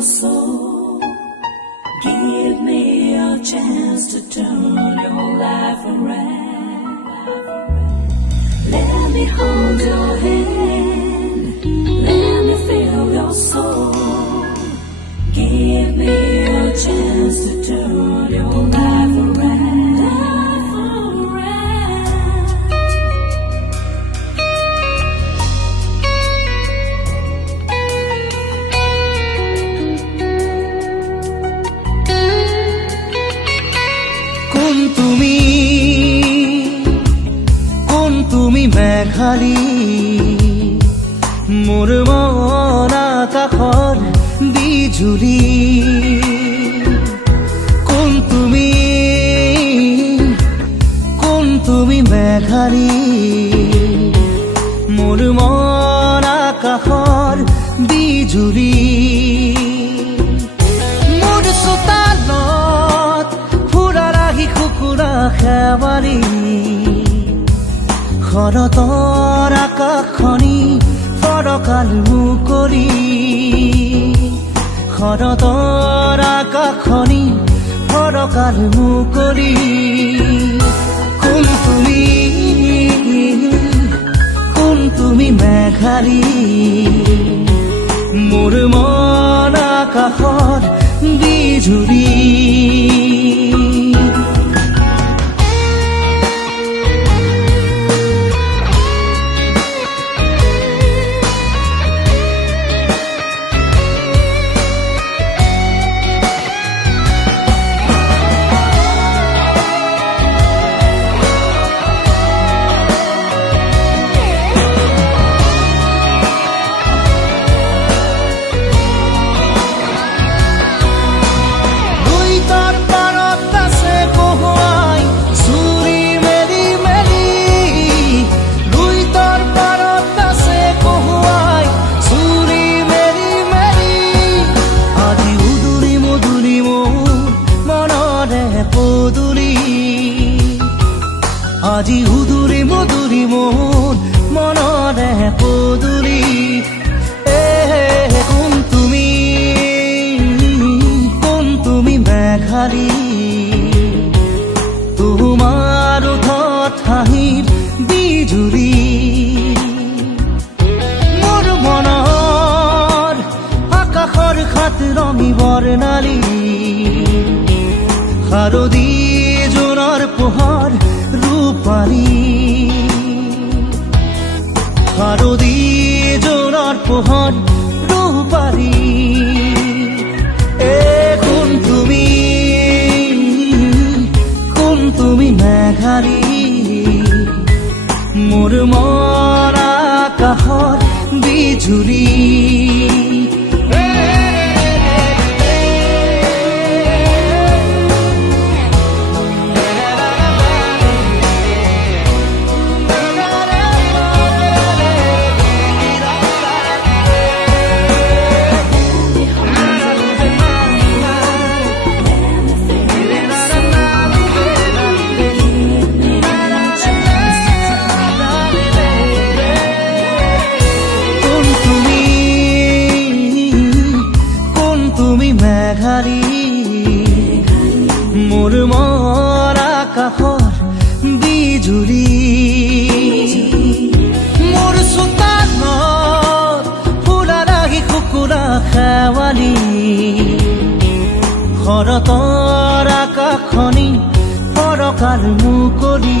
your soul. Give me a chance to turn your life around. Let me hold your hand. Let me feel your soul. Give me a chance to turn your life around. তুমি মেঘালী মোৰ মন আকাশৰ বিজুলী কোন তুমি মেঘালী মোৰ মন আকাশৰ বিজুলী মোৰ চোতালত ফুৰা ৰাখি কুকুৰা খেৱালী শৰতৰ আকাশখনি ফৰকাল মুকলি শৰতৰ আকাশখনি ফৰকাল মুকলি কোন তুমি মেঘালী মোৰ মন আকাশৰ বিজুলী আজি উদুৰি মধুৰি মোৰ মনৰে পদুলি কোন তুমি মেঘালী তোমাৰ ওঠত হাঁহিৰ বিজুলী মোৰ মনৰ আকাশৰ খাত ৰঙী বৰ্ণালী শাৰদী জোনৰ পোহৰ ৰূপালী শাৰদী জোনৰ পোহৰ ৰূপালী কোন তুমি মেঘালী মোৰ মন আকাশৰ বিজুলী মোৰ মন আকাশৰ বিজুলী মোৰ চোতালত ফুৰা ৰাখি কুকুৰা খেৱালী শৰতৰ আকাশখনি ফৰকাল মুকলি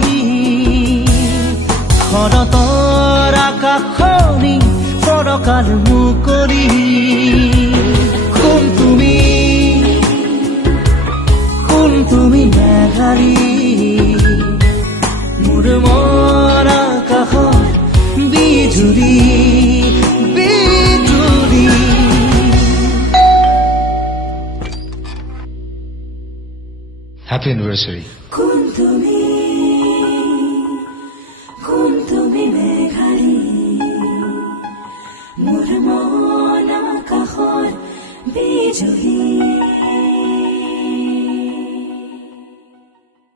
শৰতৰ আকাশখনি ফৰকাল মুকলি কোন তুমি মেঘালী মোৰ মন আকাশৰ বিজুলী বিজুলী হ্যাপি অ্যানিভাৰ্সাৰি কোন তুমি মেঘালী মোৰ মন আকাশৰ বিজুলী